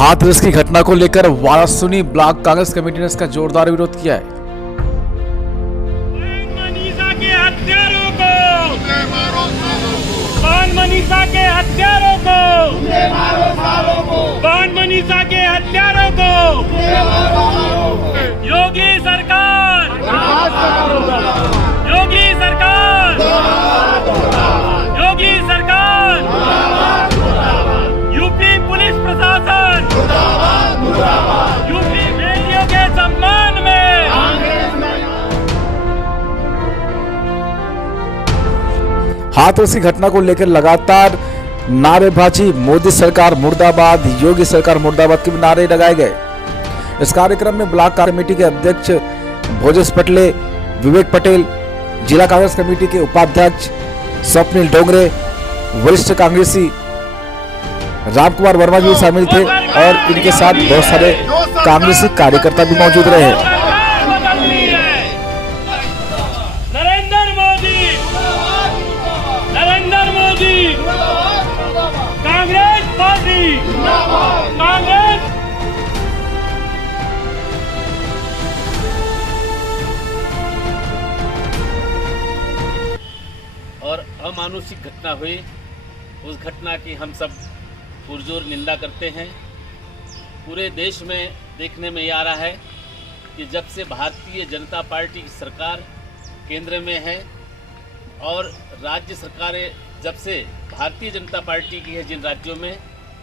हाथरस की घटना को लेकर वाराणसी ब्लॉक कांग्रेस कमेटी ने इसका जोरदार विरोध किया है। मनीषा के हत्यारों को, बान मनीषा के हत्यारों को, बान मनीषा के हत्यारों को, योगी सरकार, योगी सरकार, योगी सरकार, यूपी पुलिस प्रशासन, यूपी बेटियों के सम्मान में हाथरस की घटना को लेकर लगातार नारेबाजी, मोदी सरकार मुर्दाबाद, योगी सरकार मुर्दाबाद के भी नारे लगाए गए। इस कार्यक्रम में ब्लॉक कमेटी के अध्यक्ष भोजेश पटले, विवेक पटेल, जिला कांग्रेस कमेटी के उपाध्यक्ष स्वप्निल डोंगरे, वरिष्ठ कांग्रेसी रामकुमार वर्मा जी शामिल थे और इनके साथ बहुत सारे कांग्रेसी कार्यकर्ता भी मौजूद रहे। नरेंद्र मोदी, कांग्रेस पार्टी, कांग्रेस। और अमानुषिक घटना हुई, उस घटना की हम सब पुरजोर निंदा करते हैं। पूरे देश में देखने में आ रहा है कि जब से भारतीय जनता पार्टी की सरकार केंद्र में है और राज्य सरकारें जब से भारतीय जनता पार्टी की है जिन राज्यों में,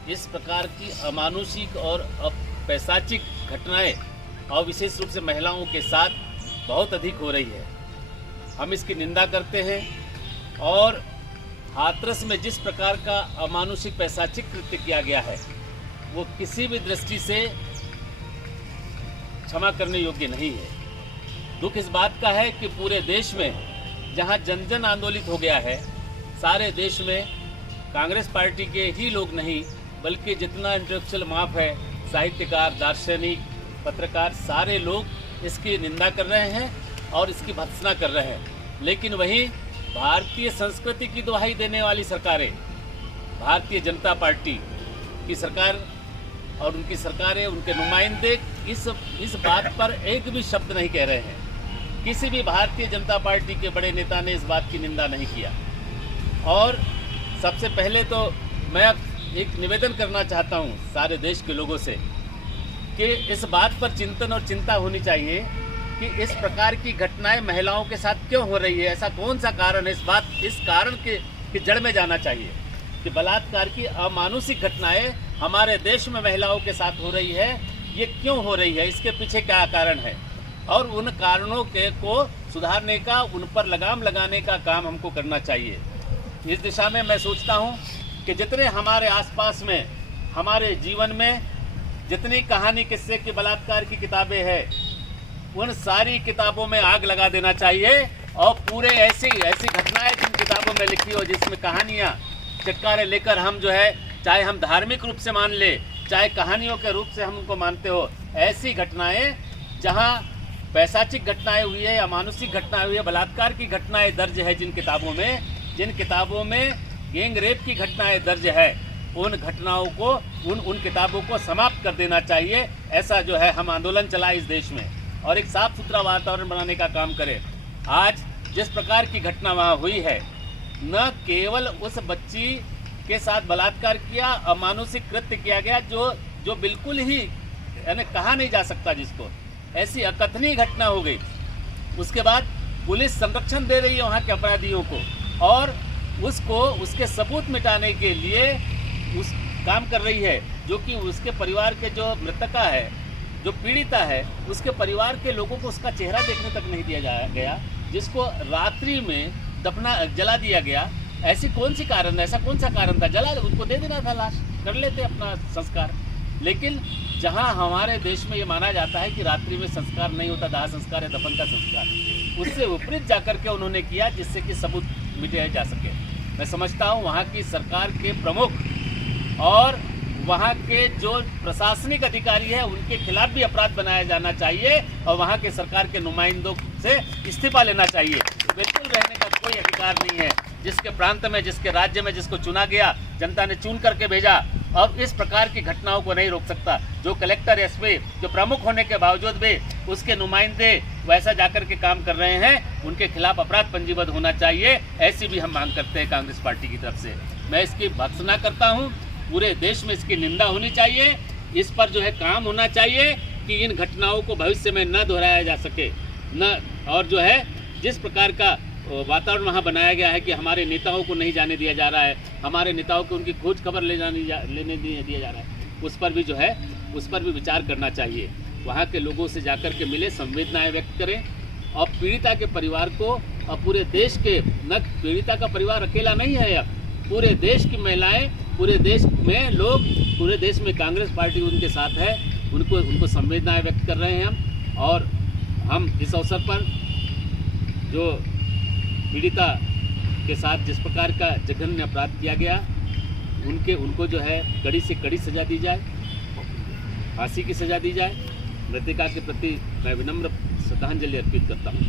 इस प्रकार की अमानुषिक और पैशाचिक घटनाएं और विशेष रूप से महिलाओं के साथ बहुत अधिक हो रही है। हम इसकी निंदा करते हैं और हाथरस में जिस प्रकार का अमानुषिक पैशाचिक कृत्य किया गया है वो किसी भी दृष्टि से क्षमा करने योग्य नहीं है। दुख इस बात का है कि पूरे देश में जहां जन जन आंदोलित हो गया है, सारे देश में कांग्रेस पार्टी के ही लोग नहीं बल्कि जितना इंटेलेक्चुअल माफ है, साहित्यकार, दार्शनिक, पत्रकार, सारे लोग इसकी निंदा कर रहे हैं और इसकी भर्त्सना कर रहे हैं। लेकिन वहीं भारतीय संस्कृति की दुहाई देने वाली सरकारें, भारतीय जनता पार्टी की सरकार और उनकी सरकारें, उनके नुमाइंदे इस बात पर एक भी शब्द नहीं कह रहे हैं। किसी भी भारतीय जनता पार्टी के बड़े नेता ने इस बात की निंदा नहीं किया। और सबसे पहले तो मैं एक निवेदन करना चाहता हूं सारे देश के लोगों से कि इस बात पर चिंतन और चिंता होनी चाहिए कि इस प्रकार की घटनाएं महिलाओं के साथ क्यों हो रही है, ऐसा कौन सा कारण है। इस कारण के जड़ में जाना चाहिए कि बलात्कार की अमानुषिक घटनाएं हमारे देश में महिलाओं के साथ हो रही है, ये क्यों हो रही है, इसके पीछे क्या कारण है और उन कारणों को सुधारने का, उन पर लगाम लगाने का काम हमको करना चाहिए। इस दिशा में मैं सोचता हूँ कि जितने हमारे आसपास में, हमारे जीवन में जितनी कहानी, किस्से की, बलात्कार की किताबें हैं, उन सारी किताबों में आग लगा देना चाहिए और पूरे ऐसी घटनाएं जिन किताबों में लिखी हो, जिसमें कहानियां, चटकारे लेकर हम जो है, चाहे हम धार्मिक रूप से मान ले, चाहे कहानियों के रूप से हम उनको मानते हो, ऐसी घटनाएं जहां पैशाचिक घटनाएं हुई है, अमानुषिक घटनाएं हुई है, बलात्कार की घटनाएं दर्ज है जिन किताबों में गैंग रेप की घटनाएं दर्ज है, उन घटनाओं को, उन किताबों को समाप्त कर देना चाहिए। ऐसा जो है हम आंदोलन चलाए इस देश में और एक साफ सुथरा वातावरण बनाने का काम करें। आज जिस प्रकार की घटना वहाँ हुई है, न केवल उस बच्ची के साथ बलात्कार किया, अमानुषिक कृत्य किया गया जो बिल्कुल ही यानी कहा नहीं जा सकता, जिसको ऐसी अकथनीय घटना हो गई। उसके बाद पुलिस संरक्षण दे रही है वहाँ के अपराधियों को और उसके सबूत मिटाने के लिए उस काम कर रही है, जो कि उसके परिवार के जो मृतका है, जो पीड़िता है, उसके परिवार के लोगों को उसका चेहरा देखने तक नहीं दिया गया, जिसको रात्रि में जला दिया गया। ऐसा कौन सा कारण था? जला उसको दे देना था, लाश कर लेते अपना संस्कार। लेकिन जहां हमारे देश में ये माना जाता है कि रात्रि में संस्कार नहीं होता, दाह संस्कार है, दफन का संस्कार, उससे विपरीत जाकर के उन्होंने किया जिससे कि सबूत मिटाया जा सके। मैं समझता हूँ वहाँ की सरकार के प्रमुख और वहाँ के जो प्रशासनिक अधिकारी है उनके खिलाफ भी अपराध बनाया जाना चाहिए और वहाँ के सरकार के नुमाइंदों से इस्तीफा लेना चाहिए। बिल्कुल रहने का कोई अधिकार नहीं है। जिसके प्रांत में, जिसके राज्य में जिसको चुना गया, जनता ने चुन करके भेजा, और इस प्रकार की घटनाओं को नहीं रोक सकता। जो कलेक्टर एसपी जो प्रमुख होने के बावजूद भी उसके नुमाइंदे वैसा जाकर के काम कर रहे हैं, उनके खिलाफ अपराध पंजीबद्ध होना चाहिए। ऐसी भी हम मांग करते हैं कांग्रेस पार्टी की तरफ से। मैं इसकी भर्त्सना करता हूँ, पूरे देश में इसकी निंदा होनी चाहिए। इस पर जो है काम होना चाहिए कि इन घटनाओं को भविष्य में न दोहराया जा सके न, और जो है जिस प्रकार का वातावरण वहाँ बनाया गया है कि हमारे नेताओं को नहीं जाने दिया जा रहा है, हमारे नेताओं को उनकी खोज खबर लेने नहीं दिया जा रहा है, उस पर भी जो है उस पर भी विचार करना चाहिए। वहाँ के लोगों से जाकर के मिले, संवेदनाएं व्यक्त करें और पीड़िता के परिवार को और पूरे देश के, न पीड़िता का परिवार अकेला नहीं है, अब पूरे देश की महिलाएं, पूरे देश में लोग, पूरे देश में कांग्रेस पार्टी उनके साथ है, उनको संवेदनाएं व्यक्त कर रहे हैं हम। और हम इस अवसर पर जो पीड़िता के साथ जिस प्रकार का जघन्य अपराध किया गया, उनको जो है कड़ी से कड़ी सजा दी जाए, फांसी की सजा दी जाए। मृतका के प्रति मैं विनम्र श्रद्धांजलि अर्पित करता हूँ।